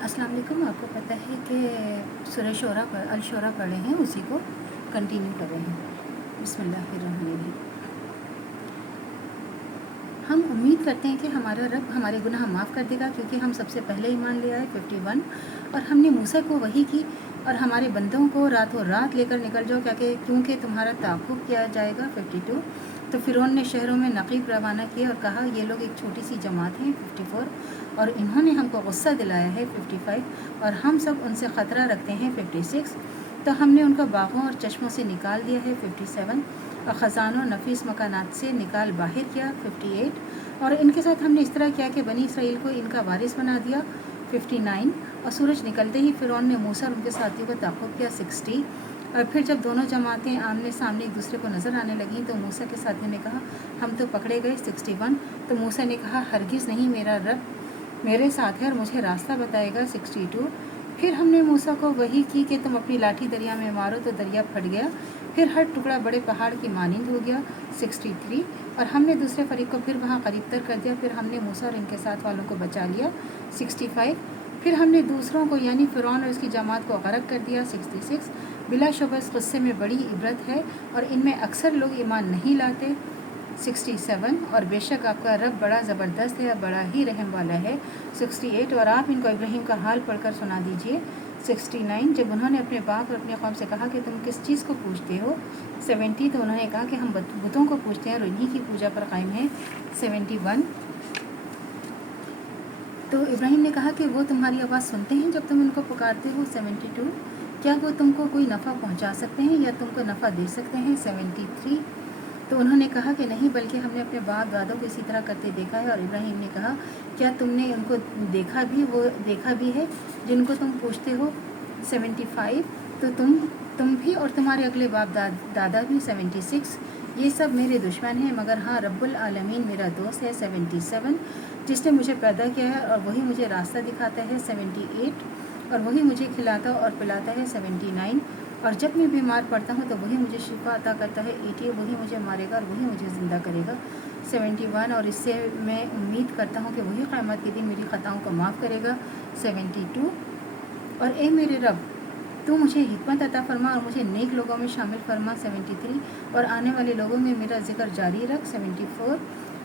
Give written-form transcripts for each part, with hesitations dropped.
अस्सलाम वालेकुम। आपको पता है कि सूरह शोरा अल-शोरा पढ़े हैं, उसी को कंटिन्यू कर रहे हैं। बिस्मिल्लाहिर्रहमानिर्रहीम। हम उम्मीद करते हैं कि हमारा रब हमारे गुनाह माफ़ कर देगा, क्योंकि हम सबसे पहले ईमान ले आए 51, और हमने मूसा को वही की और हमारे बंदों को रातों रात लेकर निकल जाओ, क्योंकि तुम्हारा ताक़ुब किया जाएगा 52। तो फ़िरौन ने शहरों में नक़ीब रवाना किए और कहा ये लोग एक छोटी सी जमात हैं 54, और इन्होंने हमको गुस्सा दिलाया है 55, और हम सब उनसे ख़तरा रखते हैं 56। तो हमने उनको बागों और चश्मों से निकाल दिया है 57, और ख़जानों नफीस मकानात से निकाल बाहर किया 58, और इनके साथ हमने इस तरह किया कि बनी इसराइल को इनका वारिस बना दिया 59, और सूरज निकलते ही फ़िरौन ने मूसा और उनके साथियों को ताक़ुब किया 60। और फिर जब दोनों जमातें आमने सामने एक दूसरे को नज़र आने लगीं तो मूसा के साथियों ने कहा हम तो पकड़े गए 61। तो मूसा ने कहा हरगिज़ नहीं, मेरा रब मेरे साथ है और मुझे रास्ता बताएगा 62। फिर हमने मूसा को वही की कि तुम अपनी लाठी दरिया में मारो, तो दरिया फट गया, फिर हर टुकड़ा बड़े पहाड़ की मानिंद हो गया 63। और हमने दूसरे फरीक को फिर वहाँ करीब तर कर दिया, फिर हमने मूसा और इनके साथ वालों को बचा लिया 65। फिर हमने दूसरों को यानी फ़िरौन और उसकी जमात को गरक कर दिया 66। बिलाशुबह इस क़िस्से में बड़ी इबरत है और इनमें अक्सर लोग ईमान नहीं लाते 67। और बेशक आपका रब बड़ा ज़बरदस्त है और बड़ा ही रहम वाला है 68। और आप इनको इब्राहीम का हाल पढ़कर सुना दीजिए 69। जब उन्होंने अपने बाप और अपने कौम से कहा कि तुम किस चीज़ को पूछते हो 70, तो उन्होंने कहा कि हम बुतों को पूछते हैं और इन्हीं की पूजा पर कायम है 71। तो इब्राहीम ने कहा कि वो तुम्हारी आवाज़ सुनते हैं जब तुम उनको पुकारते हो 72। क्या वो तुमको कोई नफ़ा पहुंचा सकते हैं या तुमको नफ़ा दे सकते हैं 73। तो उन्होंने कहा कि नहीं, बल्कि हमने अपने बाप दादों को इसी तरह करते देखा है। और इब्राहीम ने कहा क्या तुमने उनको देखा भी है जिनको तुम पूछते हो 75। तो तुम भी और तुम्हारे अगले बाप दादा भी 76। ये सब मेरे दुश्मन हैं, मगर हाँ रब्बुल आलमीन मेरा दोस्त है 77, जिसने मुझे पैदा किया है और वही मुझे रास्ता दिखाता है 78, और वही मुझे खिलाता और पिलाता है 79, और जब मैं बीमार पड़ता हूँ तो वही मुझे शिफा अता करता है 80, वही मुझे मारेगा और वही मुझे ज़िंदा करेगा 71, और इससे मैं उम्मीद करता हूँ कि वही क़यामत के दिन मेरी ख़ताओं को माफ़ करेगा 72। और ए मेरे रब, तू मुझे हिकमत अता फरमा और मुझे नेक लोगों में शामिल फरमा 73, और आने वाले लोगों में मेरा ज़िक्र जारी रख 74,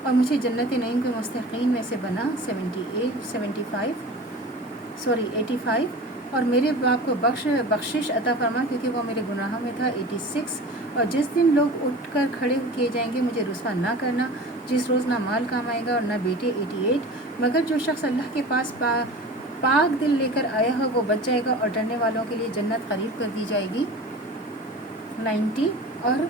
और मुझे जन्नत नईम के मुस्तक़ीन में से बना 85, और मेरे बाप को बख्शिश अता फरमा क्योंकि वो मेरे गुनाहों में था 86। और जिस दिन लोग उठकर खड़े किए जाएंगे मुझे रुस्वा ना करना, जिस रोज़ ना माल काम आएगा और ना बेटे 88, मगर जो शख्स अल्लाह के पास पाक दिल लेकर आया हो वो बच जाएगा, और डरने वालों के लिए जन्नत करीब कर दी जाएगी 90। और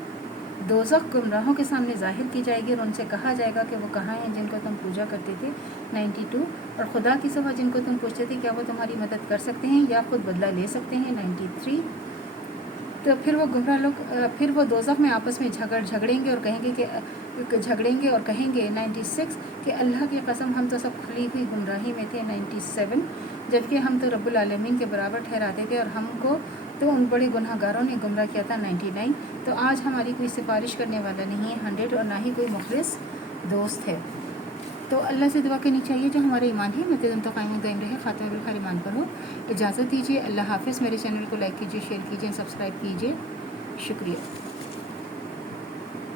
दोज़ख गुमराहों के सामने ज़ाहिर की जाएगी और उनसे कहा जाएगा कि वो कहाँ हैं जिनको तुम पूजा करते थे 92। और खुदा की सिवा जिनको तुम पूछते थे क्या वो तुम्हारी मदद कर सकते हैं या ख़ुद बदला ले सकते हैं 93। तो फिर वो गुमराह लोग फिर वो दोज़ख में आपस में झगड़ेंगे और कहेंगे 96 कि अल्लाह की कसम हम तो सब खुली हुई गुमराही में थे 97, जबकि हम तो रब्बुल आलमीन के बराबर ठहराते थे और हमको तो उन बड़े गुनहगारों ने गुमराह किया था 99। तो आज हमारी कोई सिफारिश करने वाला नहीं है 100, और ना ही कोई मुखलिस दोस्त है। तो अल्लाह से दुआ करनी चाहिए जो हमारे ईमान है मतलब तो कायम दायम रहे, खातिमा बिल खैर ईमान पर हो। इजाज़त दीजिए, अल्लाह हाफ़िज़। मेरे चैनल को लाइक कीजिए, शेयर कीजिए, सब्सक्राइब कीजिए। शुक्रिया।